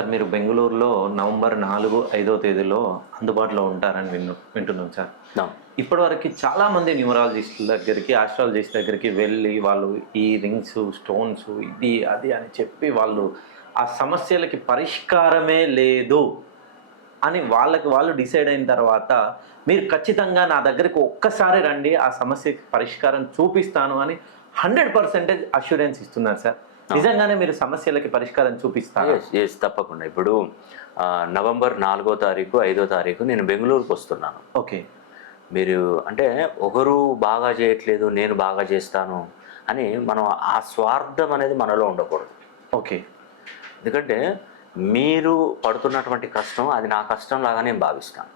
Sir మీరు బెంగుళూరులో November 4, 5వ తేదీలో అందుబాటులో ఉంటారని వింటున్నాం సార్. అవును. ఇప్పటివరకు చాలామంది న్యూమరాలజిస్టుల దగ్గరికి, ఆస్ట్రాలజిస్ట్ దగ్గరికి వెళ్ళి వాళ్ళు ఈ రింగ్స్, స్టోన్స్, ఇది అది అని చెప్పి వాళ్ళు ఆ సమస్యలకి పరిష్కారమే లేదు అని వాళ్ళకి వాళ్ళు డిసైడ్ అయిన తర్వాత మీరు ఖచ్చితంగా నా దగ్గరికి ఒక్కసారి రండి, ఆ సమస్యకి పరిష్కారం చూపిస్తాను అని 100% అష్యూరెన్స్ ఇస్తున్నారు సార్. నిజంగానే మీరు సమస్యలకి పరిష్కారం చూపిస్తారు? ఎస్, తప్పకుండా. ఇప్పుడు నవంబర్ 4వ తారీఖు 5వ తారీఖు నేను బెంగళూరుకు వస్తున్నాను. ఓకే. మీరు అంటే ఒకరు బాగా చేయట్లేదు నేను బాగా చేస్తాను అని మనం ఆ స్వార్థం అనేది మనలో ఉండకూడదు. ఓకే. ఎందుకంటే మీరు పడుతున్నటువంటి కష్టం అది నా కష్టం లాగా నేను భావిస్తాను.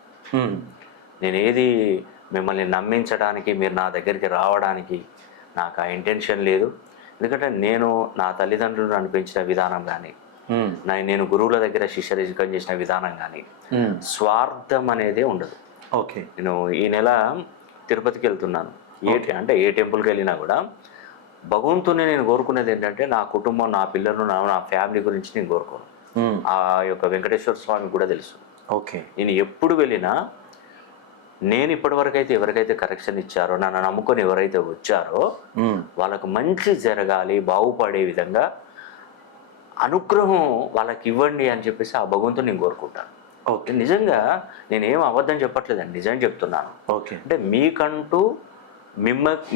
నేను ఏది మిమ్మల్ని నమ్మించడానికి మీరు నా దగ్గరికి రావడానికి నాకు ఆ ఇంటెన్షన్ లేదు. ఎందుకంటే నేను నా తల్లిదండ్రులు నన్ను పెంచిన విధానం కానీ నేను గురువుల దగ్గర శిష్యరిజకం చేసిన విధానం కానీ స్వార్థం అనేది ఉండదు. ఓకే. నేను ఈ నెల తిరుపతికి వెళ్తున్నాను. అంటే ఏ టెంపుల్కి వెళ్ళినా కూడా భగవంతుని నేను కోరుకునేది ఏంటంటే నా కుటుంబం, నా పిల్లలు, నా ఫ్యామిలీ గురించి నేను కోరుకోను. ఆ యొక్క వెంకటేశ్వర స్వామి కూడా తెలుసు. ఓకే. నేను ఎప్పుడు వెళ్ళినా నేను ఇప్పటివరకు అయితే ఎవరికైతే కరెక్షన్ ఇచ్చారో, నన్ను నమ్ముకొని ఎవరైతే వచ్చారో వాళ్ళకు మంచి జరగాలి, బాగుపడే విధంగా అనుగ్రహం వాళ్ళకి ఇవ్వండి అని చెప్పేసి ఆ భగవంతుని నేను కోరుకుంటాను. ఓకే. నిజంగా నేనేం అబద్ధం చెప్పట్లేదండి, నిజం చెప్తున్నాను. ఓకే. అంటే మీకంటూ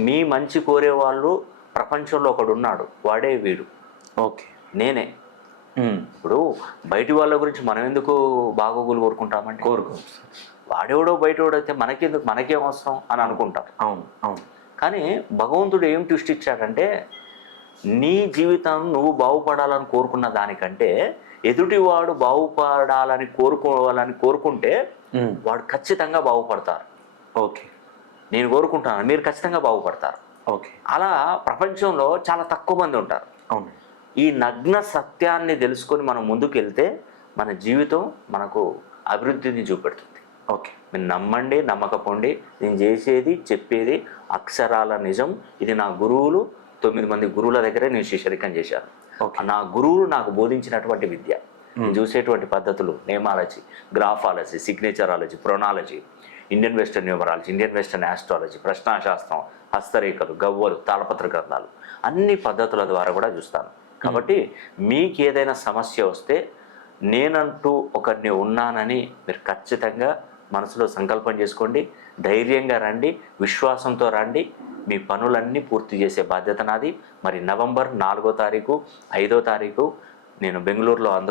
మీ మంచి కోరే వాళ్ళు ప్రపంచంలో ఒకడు ఉన్నాడు, వాడే వీడు. ఓకే. నేనే. ఇప్పుడు బయటి వాళ్ళ గురించి మనం ఎందుకు బాగోగులు కోరుకుంటామంటే వాడేవాడో బయటవాడో అయితే మనకెందుకు, మనకేం అవసరం అని అనుకుంటాం. అవును, అవును. కానీ భగవంతుడు ఏం ట్విస్ట్ ఇచ్చాడంటే నీ జీవితం నువ్వు బాగుపడాలని కోరుకున్న దానికంటే ఎదుటివాడు బాగుపడాలని కోరుకుంటే వాడు ఖచ్చితంగా బాగుపడతారు. ఓకే. నేను కోరుకుంటాను, మీరు ఖచ్చితంగా బాగుపడతారు. ఓకే. అలా ప్రపంచంలో చాలా తక్కువ మంది ఉంటారు. అవును. ఈ నగ్న సత్యాన్ని తెలుసుకొని మనం ముందుకు వెళ్తే మన జీవితం మనకు అభివృద్ధిని చూపెడుతుంది. ఓకే. మీరు నమ్మండి, నమ్మకపోండి, నేను చేసేది చెప్పేది అక్షరాల నిజం. ఇది నా గురువులు 9 మంది గురువుల దగ్గరే నేను శిష్యరికం చేశాను. నా గురువులు నాకు బోధించినటువంటి విద్య, చూసేటువంటి పద్ధతులు, నేమాలజీ, గ్రాఫాలజీ, సిగ్నేచరాలజీ, ప్రొనాలజీ, Indian western numerology, Indian western astrology, ప్రశ్నాశాస్త్రం, హస్తరేఖలు, గవ్వలు, తాళపత్ర గ్రంథాలు, అన్ని పద్ధతుల ద్వారా కూడా చూస్తాను. కాబట్టి మీకు ఏదైనా సమస్య వస్తే నేనంటూ ఒకరిని ఉన్నానని మీరు ఖచ్చితంగా మనసులో సంకల్పం చేసుకోండి. ధైర్యంగా రండి, విశ్వాసంతో రండి. మీ పనులన్నీ పూర్తి చేసే బాధ్యత నాది. మరి నవంబర్ 4వ తారీఖు 5వ తారీఖు నేను బెంగళూరులో